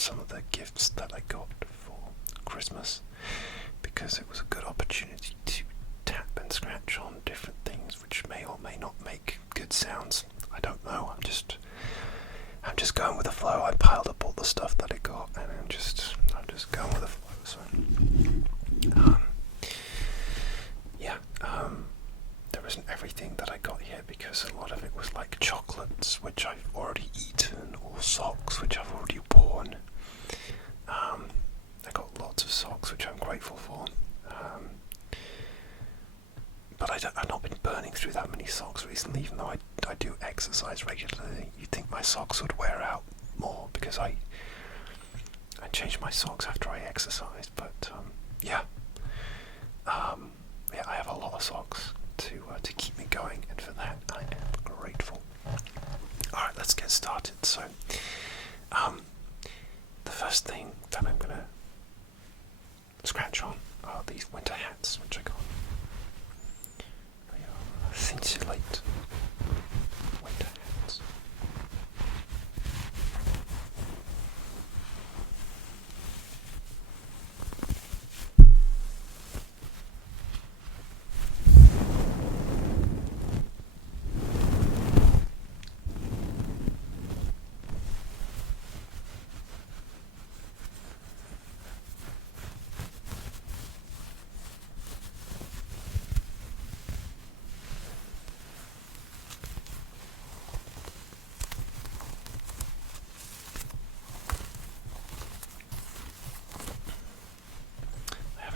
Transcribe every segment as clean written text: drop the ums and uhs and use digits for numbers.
some of the gifts that I got for Christmas, because it was a good opportunity to tap and scratch on different things which may or may not make good sounds. I don't know. I'm just going with the flow. I piled up all the stuff that I got, and I'm just going with the flow. So, there isn't everything that I got here because a lot of it was like chocolates, which I've already eaten, or socks, which I've already worn. I got lots of socks, which I'm grateful for. But I've not been burning through that many socks recently, even though I do exercise regularly. You'd think my socks would wear out more because I change my socks after I exercise. But I have a lot of socks to keep me going, and for that I am grateful. Alright, let's get started. So, the first thing that I'm going to scratch on are these winter hats, which I got. They are Scintillate winter hats.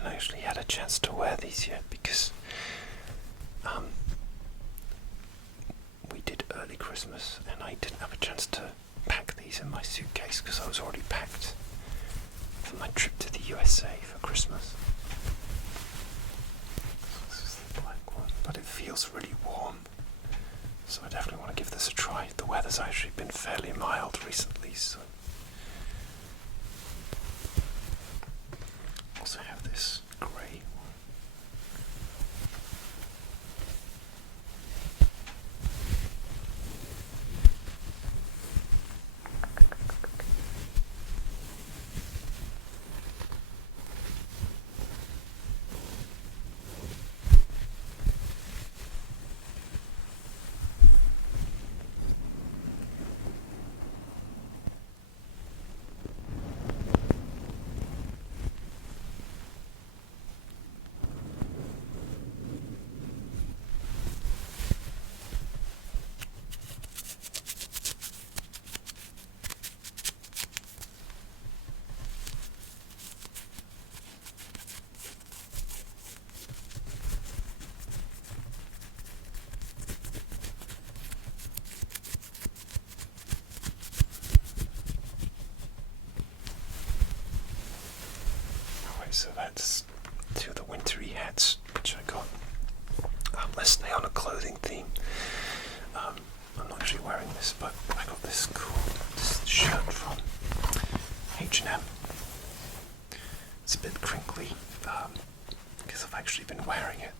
Actually had a chance to wear these yet because we did early Christmas and I didn't have a chance to pack these in my suitcase because I was already packed for my trip to the USA for Christmas. This is the black one, but it feels really warm, so I definitely want to give this a try. The weather's actually been fairly mild recently, so also have this grey one. So that's two of the wintry hats which I got. Let's stay on a clothing theme. I'm not actually wearing this, but I got this shirt from H&M. It's a bit crinkly because I've actually been wearing it.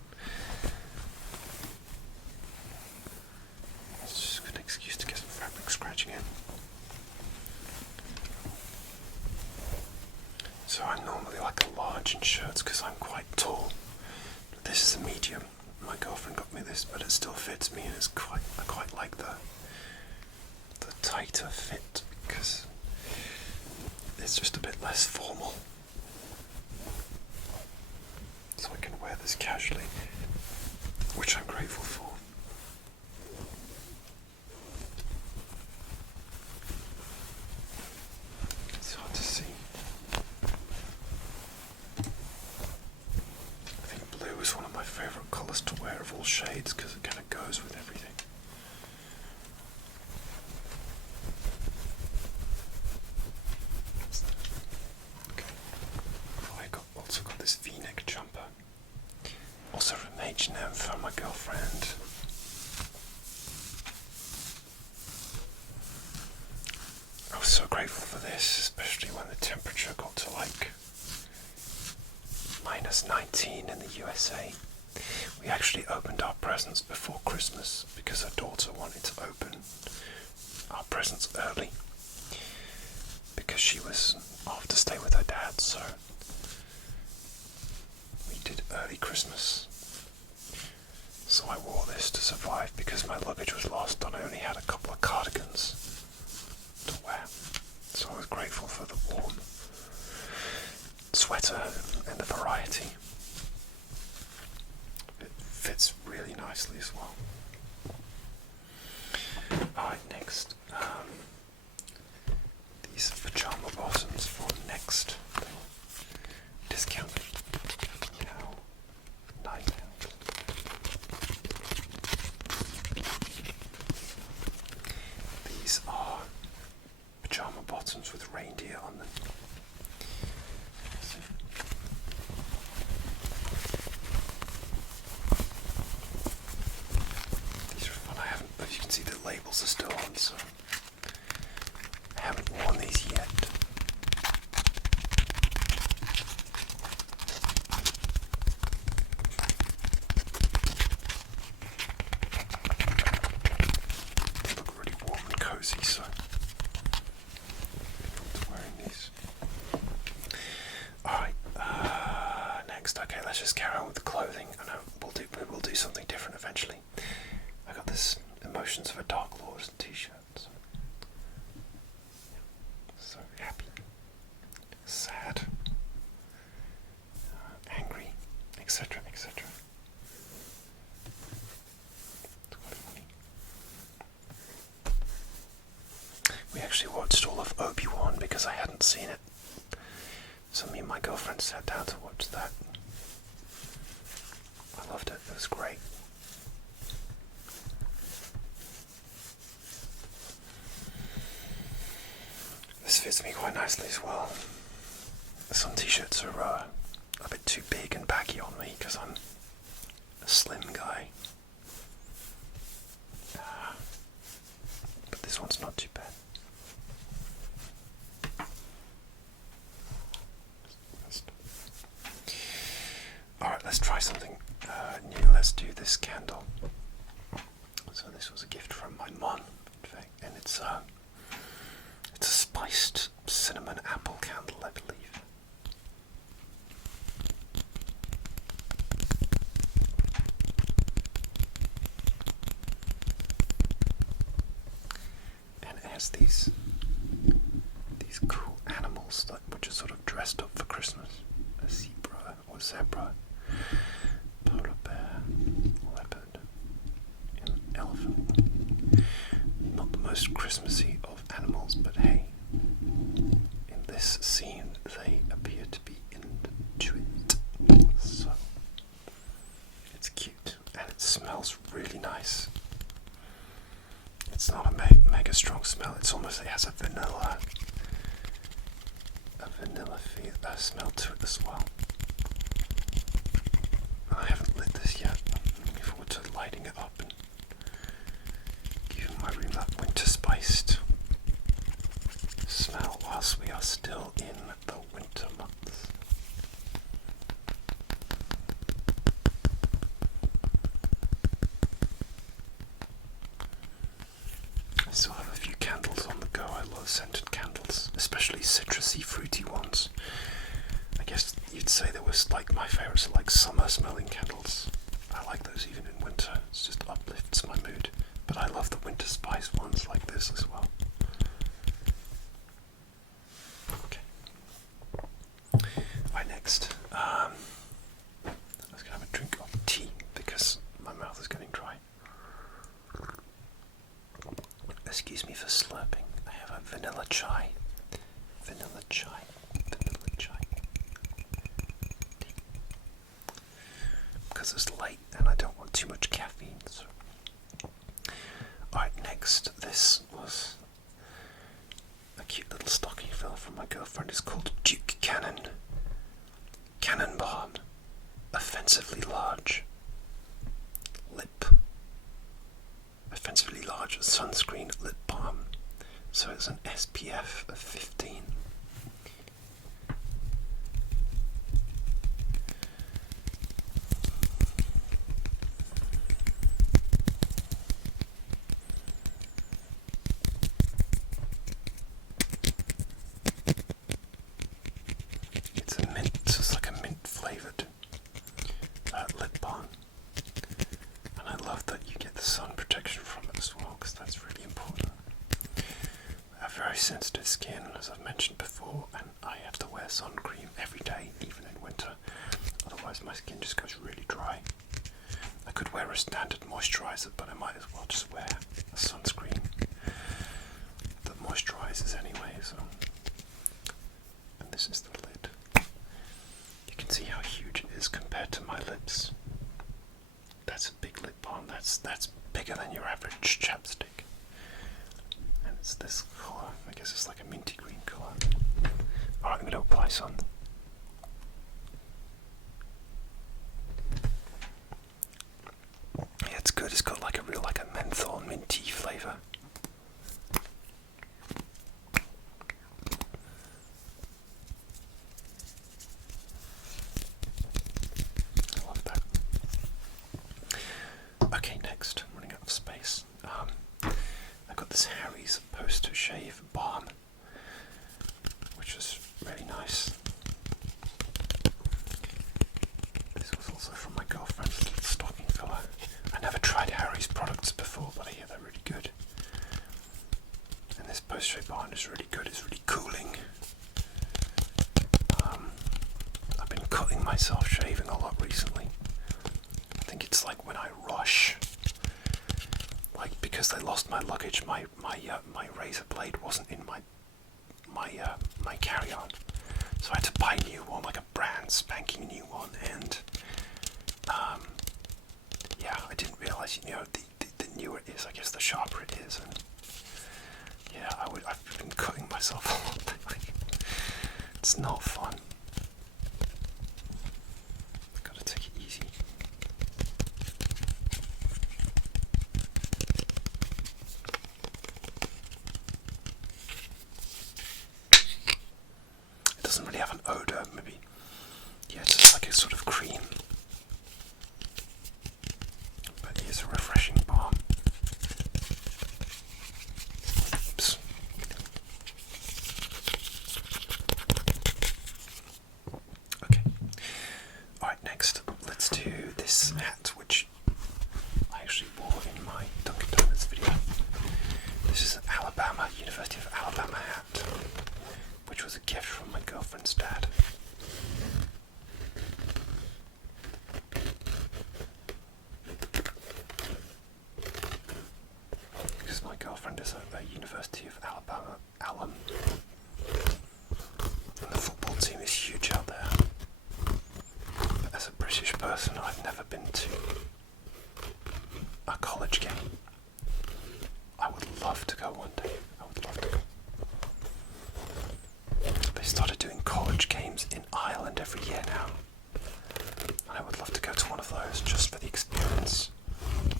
It's just a good excuse to get some fabric scratching in. So I'm normally like a large in shirts because I'm quite tall. This is a medium. My girlfriend got me this, but it still fits me, and I quite like the tighter fit because it's just a bit less formal. So I can wear this casually, which I'm grateful for. It's hard to see. Blue is one of my favourite colours to wear of all shades because it kind of goes with everything. Okay. I also got this V-neck jumper, also from H&M for my girlfriend. I was so grateful for this, especially when the temperature got to like -19 in the USA. We actually opened our presents before Christmas because our daughter wanted to open our presents early because she was off to stay with her dad, so we did early Christmas. So I wore this to survive because my luggage was lost and I only had a couple of cardigans to wear. So I was grateful for the warm sweater and the variety. It fits really nicely as well. Alright, next. These pajama bottoms for next. Discounted now £9. These are pajama bottoms with reindeer on them. These are fun. I haven't, as you can see, the labels are still on, so I haven't worn these yet. They look really warm and cozy, so I'm wearing these. Alright, next, okay, let's just carry on with the clothing. I know we'll do something different eventually. I got this Emotions of a Dark Lord t-shirt. So happy, sad, angry, etc., etc. It's quite funny. We actually watched all of Obi-Wan because I hadn't seen it. So me and my girlfriend sat down to watch that. I loved it. It was great. This fits me quite nicely as well. Some t-shirts are a bit too big and baggy on me because I'm a slim guy. But this one's not too bad. Alright, let's try something new. Let's do this candle. So this was a gift from my mum, in fact, and it's a spiced cinnamon apple candle, I believe. And it has these cool animals which are sort of dressed up for Christmas. A zebra, polar bear, leopard, and elephant. Not the most Christmassy of animals, but hey, in this scene they appear to be into it. So it's cute and it smells really nice. It's not a mega strong smell. It has a vanilla smell to it as well. I haven't lit this yet. I'm looking forward to lighting it up and giving my room that winter spiced smell whilst we are still in the winter months. I still have a few candles on the go. I love scented candles, especially citrusy, fruity ones. I guess you'd say they was like my favourites are like summer smelling candles. I like those even in winter. It just uplifts my mood. But I love the winter spice ones like this as well. Okay. Right, next. I was going to have a drink of tea because my mouth is getting dry. Excuse me for slurping. I have a vanilla chai. Vanilla chai. Because it's late and I don't want too much caffeine. So. Alright, next. This was a cute little stocking filler from my girlfriend. It's called Duke Cannon. Cannon Balm. Offensively large. Offensively large sunscreen lip balm. So it's an SPF of 15. skin just goes really dry. I could wear a standard moisturiser, but I might as well just wear a sunscreen that moisturises anyway. So, and this is the lid. You can see how huge it is compared to my lips. That's a big lip balm. That's bigger than your average chapstick. And it's this colour. I guess it's like a minty green colour. Alright, I'm going to apply some. Yeah, it's good. It's got like a real menthol minty flavour. I love that. Okay, next, I'm running out of space. I got this Harry's Poster Shave Balm, which is really nice. This was also from my girlfriend's little stocking filler. I never tried Harry's products before, but I hear they're really good. And this Poster Shave Balm is really good. It's really cooling. I've been cutting myself shaving a lot recently. I think it's like when I rush, like because I lost my luggage, my razor blade wasn't in my carry-on, so I had to buy a new one, like a brand spanking new one, and yeah, I didn't realise, the newer it is, I guess the sharper it is, and yeah, I've been cutting myself a lot lately. It's not fun. Gotta take it easy. It doesn't really have an odour, maybe. Yeah, it's just like a sort of cream. But it's a refreshing balm. Oops. Okay. Alright, next, let's do this hat, which I actually wore in my Dunkin' Donuts video. This is an University of Alabama hat, which was a gift from my girlfriend's dad. Because my girlfriend is a University of Alabama alum. And the football team is huge out there. But as a British person, I've never been to a college game. I would love to go one day. I would love to go. They started doing college games in Ireland every year now. And I would love to go to one of those just for the experience,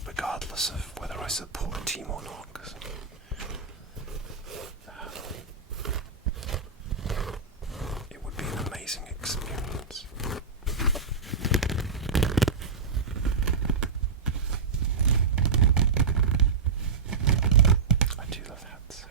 regardless of whether I support a team or not. 'Cause, it would be an amazing experience. I do love hats.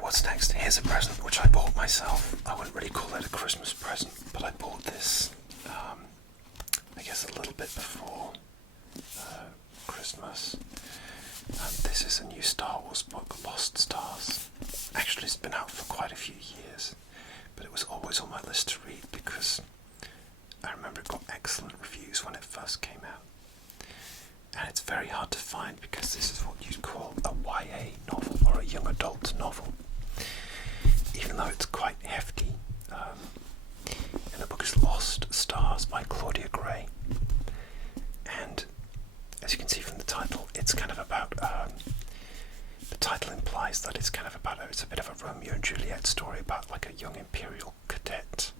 What's next? Here's a present which I bought myself. I wouldn't really call it a Christmas present, but I bought this, I guess a little bit before Christmas. This is a new Star Wars book, Lost Stars. Actually, it's been out for quite a few years, but it was always on my list to read because I remember it got excellent reviews when it first came out. And it's very hard to find because this is what you'd call a YA novel or a young adult novel. Even though it's quite hefty. And the book is Lost Stars by Claudia Gray. And as you can see from the title, it's kind of about, the title implies that it's kind of about, it's a bit of a Romeo and Juliet story about like a young imperial cadet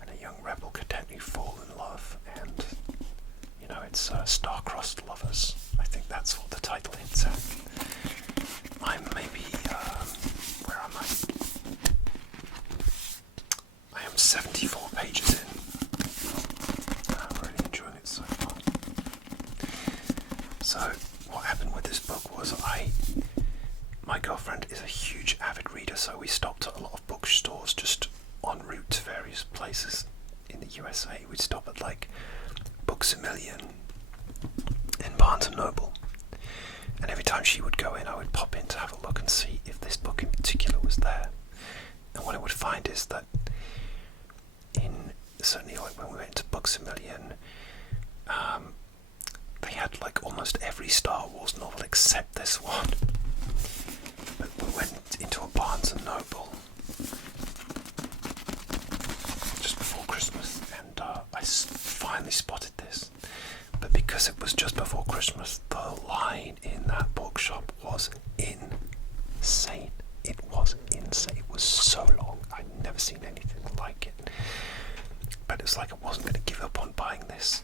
and a young rebel cadet who fall in love, and it's star-crossed lovers. I think that's what the title hints at. I'm maybe, where am I? stopped at a lot of bookstores just en route to various places in the USA. We'd stop at like Books A Million in Barnes and Noble, and every time she would go in, I would pop in to have a look and see if this book in particular was there. And what I would find is that certainly like when we went to Books A Million, they had like almost every Star Wars novel except this one. But we went into a Barnes and Noble just before Christmas, and I finally spotted this. But because it was just before Christmas, the line in that bookshop was insane. It was insane. It was so long. I'd never seen anything like it. But it was like I wasn't going to give up on buying this.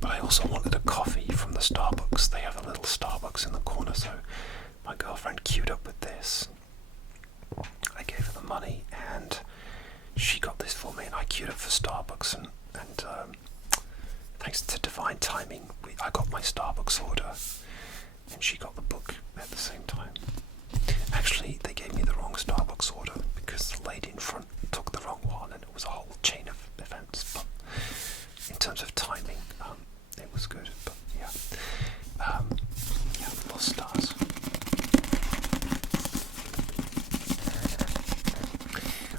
But I also wanted a coffee from the Starbucks. They have a little Starbucks in the corner, so my girlfriend queued up with this. I gave her the money, and she got this for me, and I queued up for Starbucks, and thanks to divine timing, I got my Starbucks order, and she got the book at the same time. Actually, they gave me the wrong Starbucks order because the lady in front took the wrong one, and it was a whole chain of events. But in terms of timing, it was good. But yeah, Lost Stars.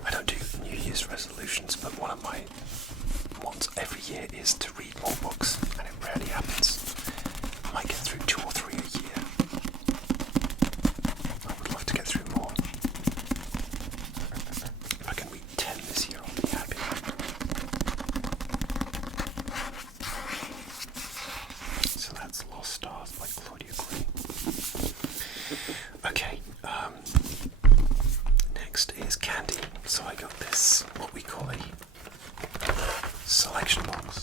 I don't do New Year's resolutions, but one of my ones every year is to read more books, and it rarely happens. I might get through 2 or 3 a year. I would love to get through more. If I can read 10 this year, I'll be happy. So that's Lost Stars by Claudia Green. Okay, next is candy. So I got this, what we call a selection box.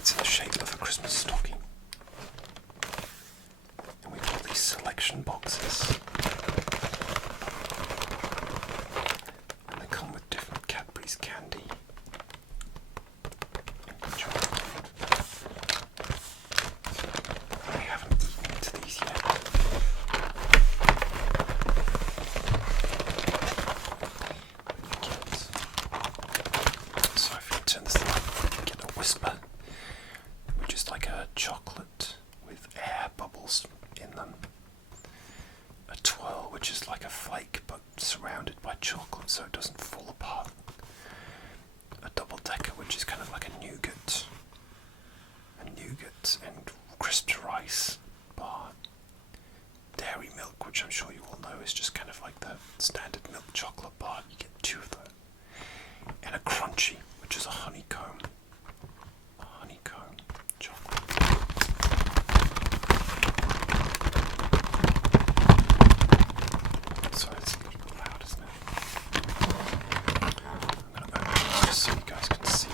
It's in the shape of a Christmas stocking. And we got these selection boxes. And they come with different Cadbury's candy. I haven't eaten into these yet. So if you turn this thing on, you get a Whisper, which is like a chocolate with air bubbles in them. A Twirl, which is like a flake but surrounded by chocolate so it doesn't fall apart. A Double Decker, which is kind of like a nougat and crisped rice bar. Dairy Milk, which I'm sure you all know is just kind of like the standard milk chocolate bar. You get 2 of those. And a Crunchy, which is a honeycomb chocolate. Sorry, it's a little bit loud, isn't it? I'm going to open this just so you guys can see.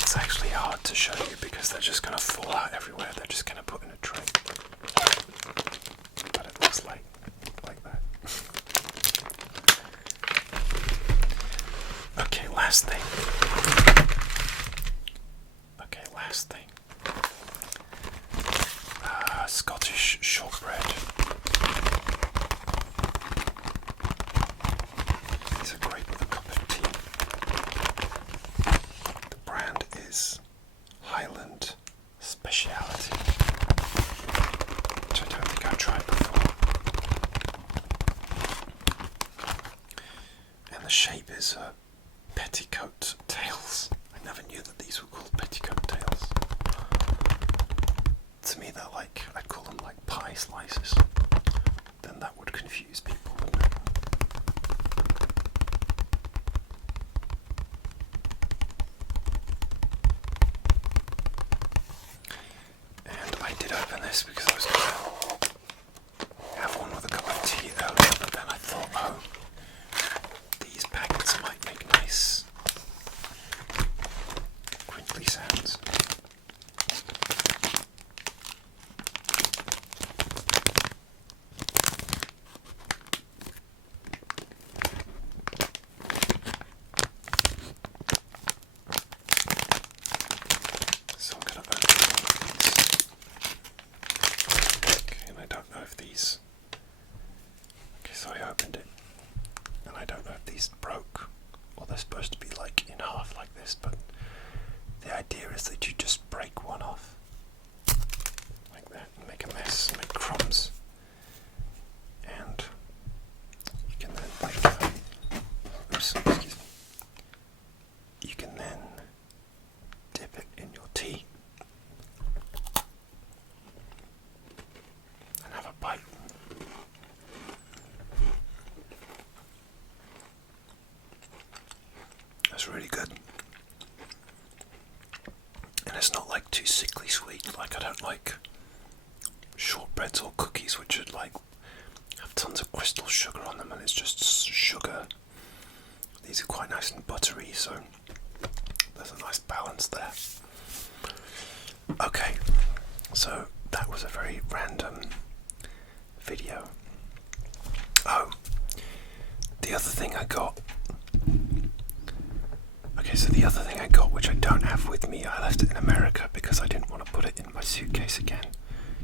It's actually hard to show you because they're just going to fall out everywhere. They're just going to put in a tray. But it looks like that. Okay, last thing. Scottish shortbread. These are great with a cup of tea. The brand is Highland Speciality, which I don't think I've tried before. And the shape is petticoat tails. I never knew that these were called petticoat tails. To me, they're like, I'd call them like pie slices. Then that would confuse people, wouldn't it? And I did open this because I was going to have one with a cup of tea earlier, but then I thought, oh, these packets might make nice crinkly sounds. So I'm going That's really good. And it's not like too sickly sweet. Like I don't like shortbreads or cookies which are like have tons of crystal sugar on them and it's just sugar. These are quite nice and buttery, so there's a nice balance there. Okay, so that was a very random video. Oh, the other thing I got. Okay, so the other thing I got, which I don't have with me, I left it in America because I didn't want to put it in my suitcase again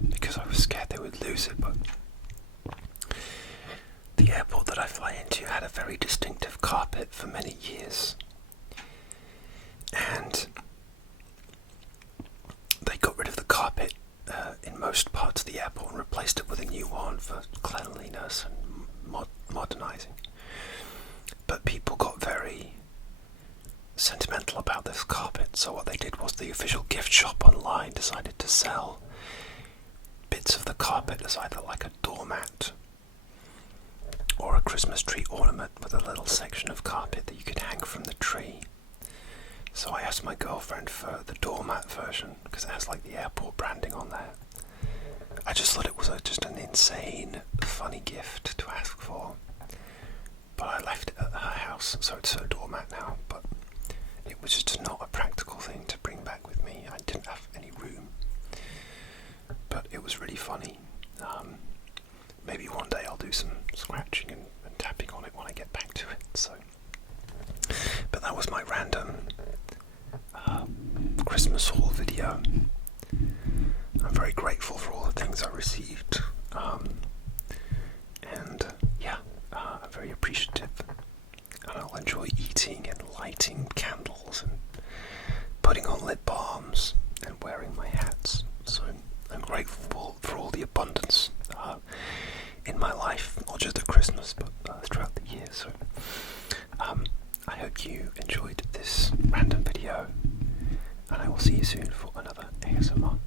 because I was scared they would lose it, but the airport that I fly into had a very distinctive carpet for many years. And they got rid of the carpet in most parts of the airport and replaced it with a new one for cleanliness and modernising. But people got very sentimental about this carpet, so what they did was the official gift shop online decided to sell bits of the carpet as either like a doormat or a Christmas tree ornament with a little section of carpet that you could hang from the tree. So I asked my girlfriend for the doormat version because it has like the airport branding on there. I just thought it was just an insane, funny gift to ask for. But I left it at her house, so it's her doormat now. But it was just not a practical thing to bring back with me. I didn't have any room. But it was really funny. Maybe one day I'll do some scratching and tapping on it when I get back to it. So, but that was my random Christmas haul video. I'm very grateful for all the things I received, and yeah, I'm very appreciative, and I'll enjoy eating and lighting candles and putting on lip balms and wearing my hats. So I'm grateful for all the abundance in my life, not just at Christmas, but throughout the year. So I hope you enjoyed this random video, and I will see you soon for another ASMR.